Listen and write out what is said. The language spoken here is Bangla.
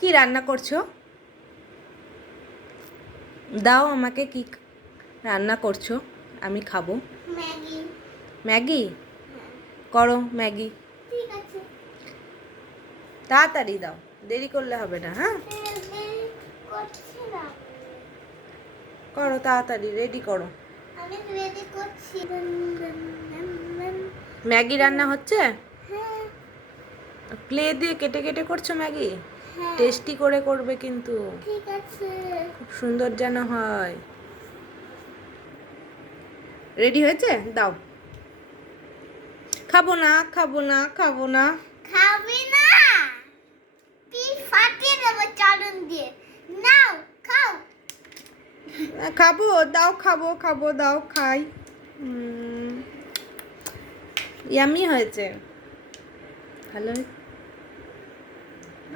কি রান্না করছো? দাও আমাকে, কি রান্না করছো, আমি খাবো। ম্যাগি। ম্যাগি? করো ম্যাগি। ঠিক আছে। তাড়াতাড়ি দাও, দেরি করলে হবে না। হ্যাঁ, করছি না। করো তাড়াতাড়ি, রেডি করো। আমি রেডি করছি। ম্যাগি রান্না হচ্ছে? হ্যাঁ। প্লে দিয়ে কেটে কেটে করছো ম্যাগি? হ্যাঁ। টেস্টি করে করবে কিন্তু, ঠিক আছে। খুব সুন্দর যেন হয়। রেডি হয়েছে? দাও। খাবো না, খাবো না, খাবো না। খাবি না? পিঠ ফাটিয়ে দেবো চালুন দিয়ে। নাও খাও। খাবো, দাও, খাবো, খাবো, দাও খাই। ইয়ামি হয়েছে, ভালো হয়েছে।